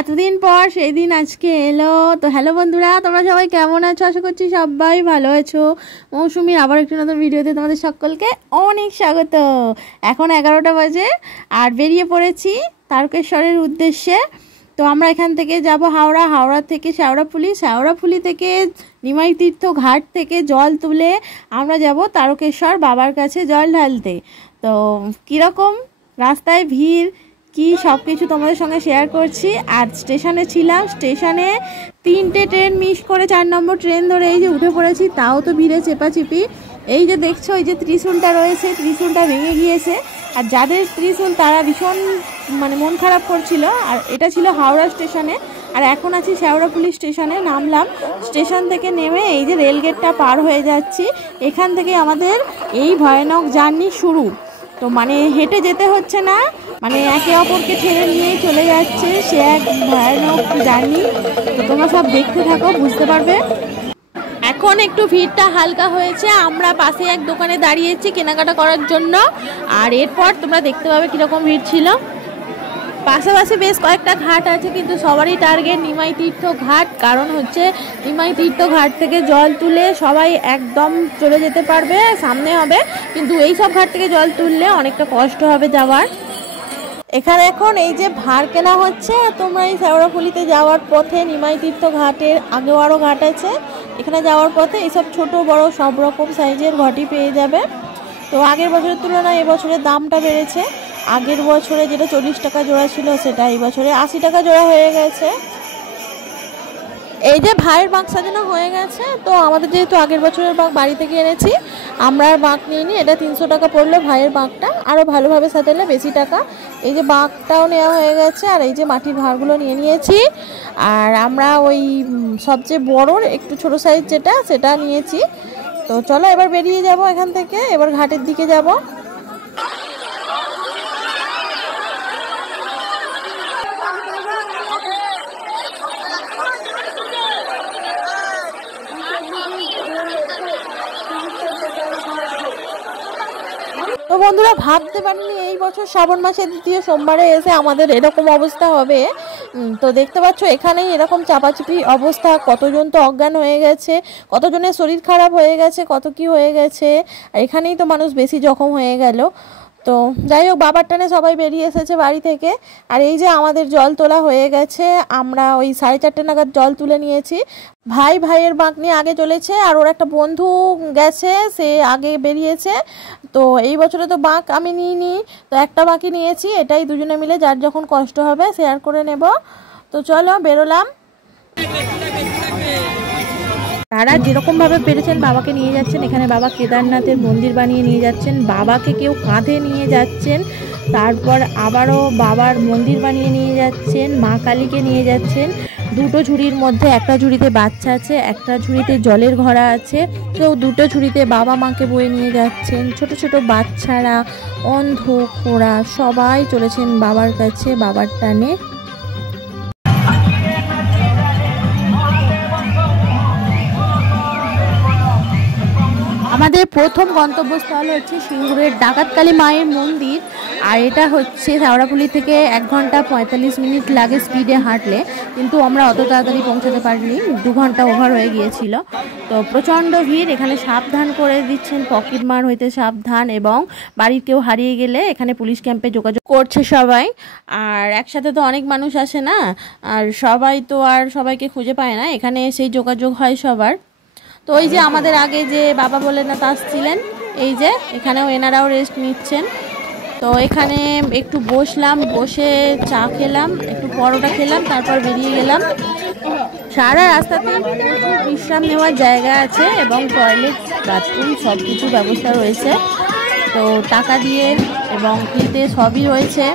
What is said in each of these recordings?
এতদিন পর সেই দিন আজকে এলো। তো হ্যালো বন্ধুরা, তোমরা সবাই কেমন আছো? আশা করছি সবাই ভালো আছো। মৌসুমীর আবার একটি নতুন ভিডিওতে তোমাদের সকলকে অনেক স্বাগত। এখন 11টা বাজে আর বেরিয়ে পড়েছি তারকেশ্বরের উদ্দেশ্যে। তো আমরা এখান থেকে যাব হাওড়া, হাওড়া থেকে শেওড়াফুলি, শেওড়াফুলি থেকে নিমাই তীর্থ ঘাট থেকে জল তুলে আমরা যাব তারকেশ্বর বাবার কাছে জল ঢালতে। তো কীরকম রাস্তায় ভিড় কি সব কিছু তোমাদের সঙ্গে শেয়ার করছি। আর স্টেশনে ছিলাম, স্টেশনে 3টে ট্রেন মিস করে 4 নম্বর ট্রেন ধরে এই যে উঠে পড়েছি, তাও তো ভিড়ে চেপাচিপি। এই যে দেখছো এই যে ত্রিশূলটা রয়েছে, ত্রিশূলটা ভেঙে গিয়েছে। আর যাদের ত্রিশূল তারা ভীষণ মন খারাপ করছিল। আর এটা ছিল হাওড়া স্টেশনে, আর এখন আছি শেওড়াফুলি স্টেশনে। নামলাম, স্টেশন থেকে নেমে এই যে রেলগেটটা পার হয়ে যাচ্ছি। এখান থেকে আমাদের এই ভয়ানক জার্নি শুরু। তো হেঁটে যেতে হচ্ছে না, একে অপরকে ঠেলে নিয়ে চলে যাচ্ছে, সে এক ভয়ানক জার্নি। তো তোমরা সব দেখতে থাকো, বুঝতে পারবে। এখন একটু ভিড়টা হালকা হয়েছে, আমরা পাশে এক দোকানে দাঁড়িয়েছি কেনাকাটা করার জন্য। আর এরপর তোমরা দেখতে পাবে কীরকম ভিড় ছিল। পাশাপাশি বেশ কয়েকটা ঘাট আছে, কিন্তু সবারই টার্গেট নিমাই তীর্থ ঘাট। কারণ হচ্ছে নিমাই তীর্থ ঘাট থেকে জল তুলে সবাই একদম চলে যেতে পারবে, সামনে হবে। কিন্তু এই সব ঘাট থেকে জল তুললে অনেকটা কষ্ট হবে যাওয়ার। এখানে এখন এই যে ভাড় কেনা হচ্ছে। তোমরা এই শেওড়াফুলিতে যাওয়ার পথে নিমাই তীর্থ ঘাটের আগেও আরও ঘাট আছে, এখানে যাওয়ার পথে এইসব ছোট বড় সব রকম সাইজের ঘটি পেয়ে যাবে। তো আগের বছরের তুলনায় এবছরের দামটা বেড়েছে। আগের বছরে যেটা 40 টাকা জোড়া ছিল সেটা এই বছরে 80 টাকা জোড়া হয়ে গেছে। এই যে ভাইয়ের বাঁক সাজানো হয়ে গেছে। তো আমাদের যেহেতু আগের বছরের বাঁক বাড়ি থেকে এনেছি, আমরা আর বাঁক নিয়ে নিই। এটা 300 টাকা পড়লো ভাইয়ের বাঁকটা, আরও ভালোভাবে সাজালে বেশি টাকা। এই যে বাঁকটাও নেওয়া হয়ে গেছে, আর এই যে মাটির ভাঁড়গুলো নিয়ে নিয়েছি। আর আমরা ওই সবচেয়ে বড় একটু ছোট সাইজ যেটা সেটা নিয়েছি। তো চলো এবার বেরিয়ে যাব এখান থেকে, এবার ঘাটের দিকে যাব। তো বন্ধুরা, ভাবতে পারিনি এই বছর শ্রাবণ মাসের 2য় সোমবারে এসে আমাদের এরকম অবস্থা হবে। তো দেখতে পাচ্ছ এখানেই এরকম চাপাচাপি অবস্থা। কতজন তো অজ্ঞান হয়ে গেছে, কতজনের শরীর খারাপ হয়ে গেছে, কত কি হয়ে গেছে। আর এখানেই তো মানুষ বেশি জখম হয়ে গেল। তো যাই হোক, বাবার টানে সবাই বেরিয়ে এসেছে বাড়ি থেকে। আর এই যে আমাদের জল তোলা হয়ে গেছে, আমরা ওই 4:30 নাগাদ জল তুলে নিয়েছি। ভাইয়ের বাঁক নিয়ে আগে চলেছে, আর ওর একটা বন্ধু গেছে, সে আগে বেরিয়েছে। তো এই বছরে তো বাঁক আমি নিইনি, তো একটা বাঁকই নিয়েছি। এটাই দুজনে মিলে যার যখন কষ্ট হবে শেয়ার করে নেব। তো চলো বেরোলাম। তারা যেরকমভাবে পেরেছেন বাবাকে নিয়ে যাচ্ছেন। এখানে বাবা কেদারনাথের মন্দির বানিয়ে নিয়ে যাচ্ছেন, বাবাকে কেউ কাঁধে নিয়ে যাচ্ছেন, তারপর আবারও বাবার মন্দির বানিয়ে নিয়ে যাচ্ছেন, মা কালীকে নিয়ে যাচ্ছেন। 2টো ঝুড়ির মধ্যে একটা ঝুড়িতে বাচ্চা আছে, একটা ঝুড়িতে জলের ঘড়া আছে। কেউ 2টো ঝুড়িতে বাবা মাকে বয়ে নিয়ে যাচ্ছেন। ছোট ছোট বাচ্চারা, অন্ধ, খোড়া সবাই চলেছেন বাবার কাছে, বাবার টানে। আমাদের প্রথম গন্তব্যস্থল হচ্ছে সিঙ্গুরের ডাকাতকালী মায়ের মন্দির। আর এটা হচ্ছে শেওড়াফুলি থেকে 1 ঘন্টা 45 মিনিট লাগে স্পিডে হাঁটলে, কিন্তু আমরা অত তাড়াতাড়ি পৌঁছাতে পারিনি, 2 ঘন্টা ওভার হয়ে গিয়েছিল। তো প্রচণ্ড ভিড়। এখানে সাবধান করে দিচ্ছেন, পকেট মার হইতে সাবধান, এবং বাড়ির কেউ হারিয়ে গেলে এখানে পুলিশ ক্যাম্পে যোগাযোগ করছে সবাই। আর একসাথে তো অনেক মানুষ আসে না, আর সবাই তো আর সবাইকে খুঁজে পায় না, এখানে সেই যোগাযোগ হয় সবার। তো ওই যে আমাদের আগে যে বাবা ভোলেনাথ আসছিলেন, এই যে এখানেও এনারাও রেস্ট নিচ্ছেন। তো এখানে একটু বসলাম, বসে চা খেলাম, একটু পরোটা খেলাম, তারপর বেরিয়ে গেলাম। সারা রাস্তাতে প্রচুর বিশ্রাম নেওয়ার জায়গা আছে, এবং টয়লেট, বাথরুম সব কিছু ব্যবস্থা রয়েছে। তো টাকা দিয়ে এবং ফ্রিতে সবই রয়েছে।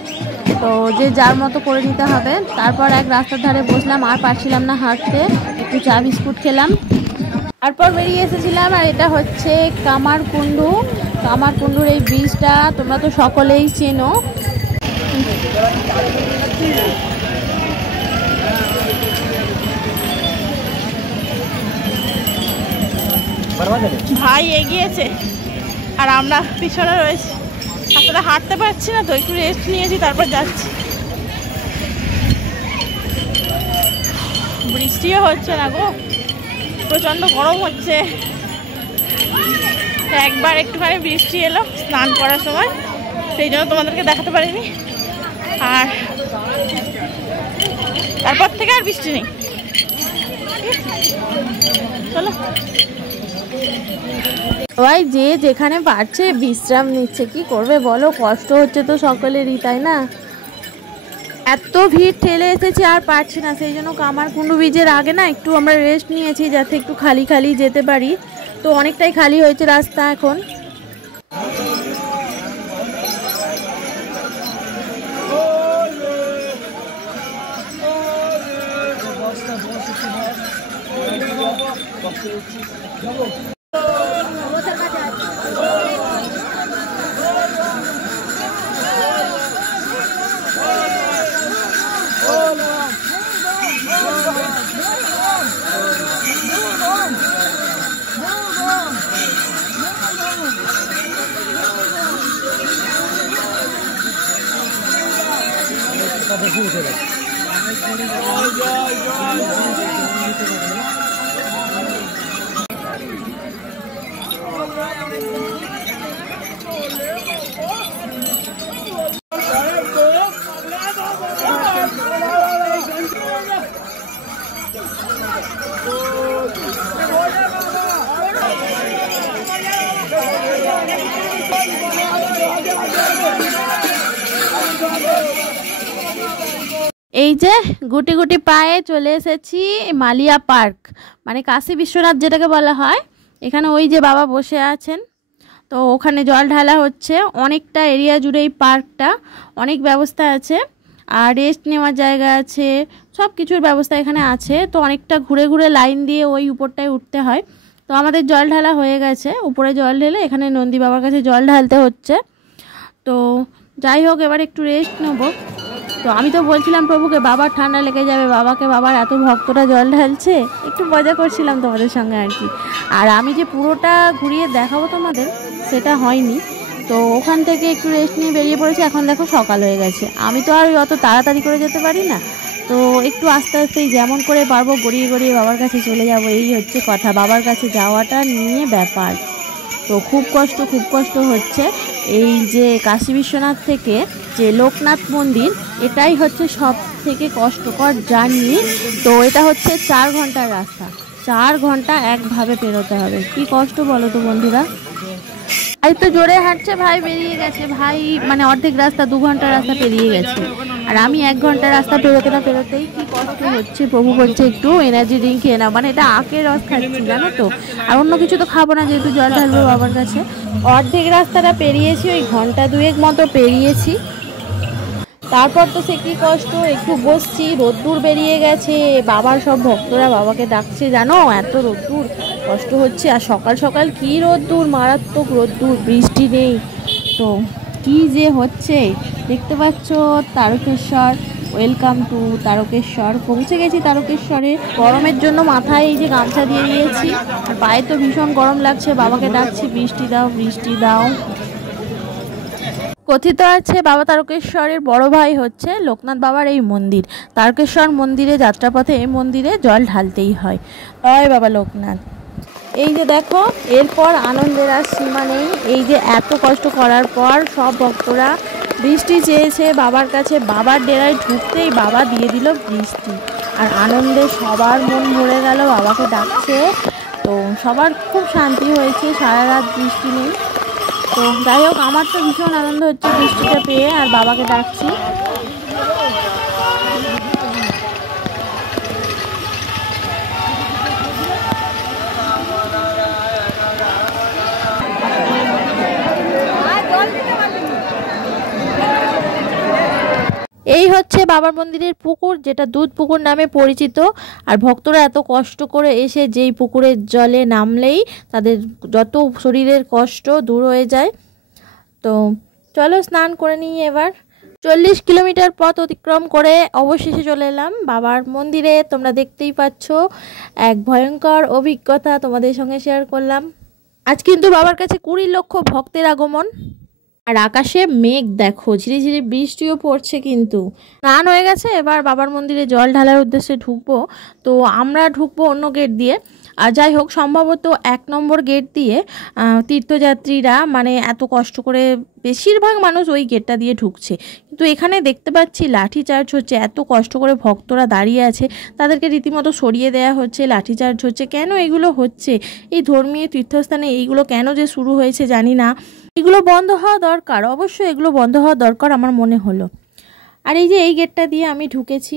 তো যে যার মতো করে নিতে হবে। তারপর এক রাস্তার ধারে বসলাম, আর পারছিলাম না হাঁটতে, একটু চা বিস্কুট খেলাম, তারপর বেরিয়ে এসেছিলাম। আর এটা হচ্ছে কামারকুণ্ডুর এই ব্রিজটা তোমরা তো সকলেই চেনো। ভাই এগিয়েছে আর আমরা পিছনে রয়েছি, আসলে হাঁটতে পারছি না, তো একটু রেস্ট নিয়েছি, তারপর যাচ্ছি। বৃষ্টিও হচ্ছে না গো, প্রচন্ড গরম হচ্ছে। একবার একটুখানি বৃষ্টি এলো স্নান করার সময়, সেই জন্য তোমাদেরকে দেখাতে পারিনি। আর তারপর থেকে আর বৃষ্টি নেই। চলো, সবাই যে যেখানে পারছে বিশ্রাম নিচ্ছে। কি করবে বলো, কষ্ট হচ্ছে তো সকলেরই, তাই না? এত ভিড় ঠেলে এসেছি আর পারছি না, সেই জন্য কামারকুণ্ডু ব্রিজের আগে না একটু আমরা রেস্ট নিয়েছি, যাতে একটু খালি খালি যেতে পারি। তো অনেকটাই খালি হয়েছে রাস্তা এখন। এই যে গুটি গুটি পায়ে চলে এসেছি মালিয়া পার্ক, মানে কাশী বিশ্বনাথ যেটাকে বলা হয়। এখানে ওই যে বাবা বসে আছেন, তো ওখানে জল ঢালা হচ্ছে। অনেকটা এরিয়া জুড়ে এই পার্কটা, অনেক ব্যবস্থা আছে, আর রেস্ট নেওয়ার জায়গা আছে, সব কিছুর ব্যবস্থা এখানে আছে। তো অনেকটা ঘুরে ঘুরে লাইন দিয়ে ওই উপরটায় উঠতে হয়। তো আমাদের জল ঢালা হয়ে গেছে, উপরে জল ঢেলে এখানে নন্দী বাবার কাছে জল ঢালতে হচ্ছে। তো যাই হোক, এবার একটু রেস্ট নেবো। তো আমি তো বলছিলাম প্রভুকে বাবার ঠান্ডা লেগে যাবে, বাবার এত ভক্তরা জল ঢালছে, একটু মজা করছিলাম তোমাদের সঙ্গে আর কি। আর আমি যে পুরোটা ঘুরিয়ে দেখাবো তোমাদের, সেটা হয়নি। তো ওখান থেকে একটু রেস্ট নিয়ে বেরিয়ে পড়েছি। এখন দেখো সকাল হয়ে গেছে, আমি তো আর অত তাড়াতাড়ি করে যেতে পারি না, তো একটু আস্তে আস্তেই যেমন করে পারবো গড়িয়ে গড়িয়ে বাবার কাছে চলে যাব। এই হচ্ছে কথা, বাবার কাছে যাওয়াটা নিয়ে ব্যাপার। তো খুব কষ্ট হচ্ছে। এই যে কাশী বিশ্বনাথ থেকে যে লোকনাথ মন্দির, এটাই হচ্ছে সব থেকে কষ্টকর জার্নি। তো এটা হচ্ছে 4 ঘন্টার রাস্তা, 4 ঘন্টা একভাবে পেরোতে হবে। কি কষ্ট বলো তো বন্ধুরা। এই তো জোরে হাঁটছে ভাই, বেরিয়ে গেছে ভাই, মানে অর্ধেক রাস্তা 2 ঘন্টার রাস্তা পেরিয়ে গেছে। আর আমি 1 ঘন্টার রাস্তা পেরোতেই কি কষ্ট হচ্ছে। প্রভু বলছে একটু এনার্জি ড্রিঙ্ক খেয়ে নাও, মানে এটা আখের রস খাচ্ছি জানো তো, আর অন্য কিছু তো খাবো না, যেহেতু জল ঢালবো বাবার কাছে। অর্ধেক রাস্তাটা পেরিয়েছি, ওই ঘন্টা 2 মতো পেরিয়েছি। তারপর তো সে কি কষ্ট, একটু বসছি, রোদ্দুর বেরিয়ে গেছে, বাবার সব ভক্তরা বাবাকে ডাকছে জানো, এত রোদ্দুর, কষ্ট হচ্ছে। আর সকাল সকাল কি রোদ্দুর, মারাত্মক রোদ্দুর, বৃষ্টি নেই। তো কি যে হচ্ছে দেখতে পাচ্ছ। Tarakeswar, welcome to Tarakeswar. পৌঁছে গেছি তারকেশ্বরে। গরমের জন্য মাথায় এই যে গামছা দিয়ে দিয়েছি, আর পায়ে তো ভীষণ গরম লাগছে। বাবাকে ডাকছি বৃষ্টি দাও বৃষ্টি দাও। কথিত আছে বাবা তারকেশ্বরের বড় ভাই হচ্ছে লোকনাথ বাবার এই মন্দির। তারকেশ্বর মন্দিরে যাত্রাপথে এই মন্দিরে জল ঢালতেই হয়। জয় বাবা লোকনাথ। এই যে দেখো, এরপর আনন্দের আর সীমা নেই। এই যে এত কষ্ট করার পর সব ভক্তরা বৃষ্টি চেয়েছে বাবার কাছে, বাবার ডেরায় ঢুকতেই বাবা দিয়ে দিল বৃষ্টি। আর আনন্দে সবার মন ভরে গেল, বাবাকে ডাকছে। তো সবার খুব শান্তি হয়েছে, সারা রাত বৃষ্টি নেই। তো যাই হোক, আমার তো ভীষণ আনন্দ হচ্ছে বৃষ্টিটা পেয়ে, আর বাবাকে ডাকছি। এই হচ্ছে বাবার মন্দিরের পুকুর, যেটা দুধ পুকুর নামে পরিচিত। আর ভক্তরা এত কষ্ট করে এসে যেই পুকুরের জলে নামলেই তাদের যত শরীরের কষ্ট দূর হয়ে যায়। তো চলো স্নান করে নিই এবার। 40 কিলোমিটার পথ অতিক্রম করে অবশেষে চলে এলাম বাবার মন্দিরে। তোমরা দেখতেই পাচ্ছ, এক ভয়ঙ্কর অভিজ্ঞতা তোমাদের সঙ্গে শেয়ার করলাম। আজ কিন্তু বাবার কাছে 20 লক্ষ ভক্তের আগমন। আর আকাশে মেঘ দেখো, ঝিরি ঝিরি বৃষ্টিও পড়ছে। কিন্তু স্নান হয়ে গেছে, এবার বাবার মন্দিরে জল ঢালার উদ্দেশ্যে ঢুকবো। তো আমরা ঢুকবো অন্য গেট দিয়ে। আর যাই হোক, সম্ভবত 1 নম্বর গেট দিয়ে তীর্থযাত্রীরা মানে এত কষ্ট করে বেশিরভাগ মানুষ ওই গেটটা দিয়ে ঢুকছে। কিন্তু এখানে দেখতে পাচ্ছি লাঠিচার্জ হচ্ছে, এত কষ্ট করে ভক্তরা দাঁড়িয়ে আছে, তাদেরকে রীতিমতো সরিয়ে দেওয়া হচ্ছে, লাঠিচার্জ হচ্ছে। কেন এগুলো হচ্ছে? এই ধর্মীয় তীর্থস্থানে এইগুলো কেন যে শুরু হয়েছে জানি না। এগুলো বন্ধ হওয়া দরকার, অবশ্যই এগুলো বন্ধ হওয়া দরকার আমার মনে হলো। আর এই যে এই গেটটা দিয়ে আমি ঢুকেছি,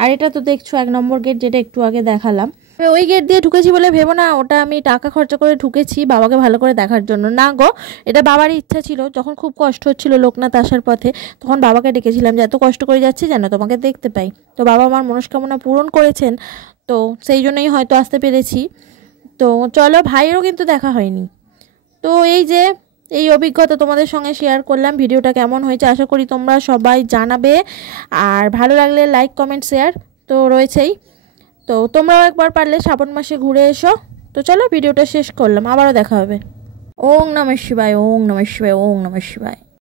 আর এটা তো দেখছো 1 নম্বর গেট, যেটা একটু আগে দেখালাম। ওই গেট দিয়ে ঢুকেছি বলে ভেবো না ওটা আমি টাকা খরচা করে ঢুকেছি বাবাকে ভালো করে দেখার জন্য। না গো, এটা বাবারই ইচ্ছা ছিল। যখন খুব কষ্ট হচ্ছিল লোকনাথ আসার পথে, তখন বাবাকে ডেকেছিলাম যে এত কষ্ট করে যাচ্ছি যেন তোমাকে দেখতে পাই। তো বাবা আমার মনস্কামনা পূরণ করেছেন, তো সেই জন্যই হয়তো আসতে পেরেছি। তো চলো, ভাইয়েরও কিন্তু দেখা হয়নি। তো এই যে এই অভিজ্ঞতা তোমাদের সঙ্গে শেয়ার করলাম। ভিডিওটা কেমন হয়েছে আশা করি তোমরা সবাই জানাবে, আর ভালো লাগলে লাইক কমেন্ট শেয়ার তো রয়েছেই। তো তোমরাও একবার পারলে শ্রাবণ মাসে ঘুরে এসো। তো চলো, ভিডিওটা শেষ করলাম, আবারও দেখা হবে। ওং নমঃ শিবায়, ওং নমঃ শিবায়, ওং নমঃ শিবায়।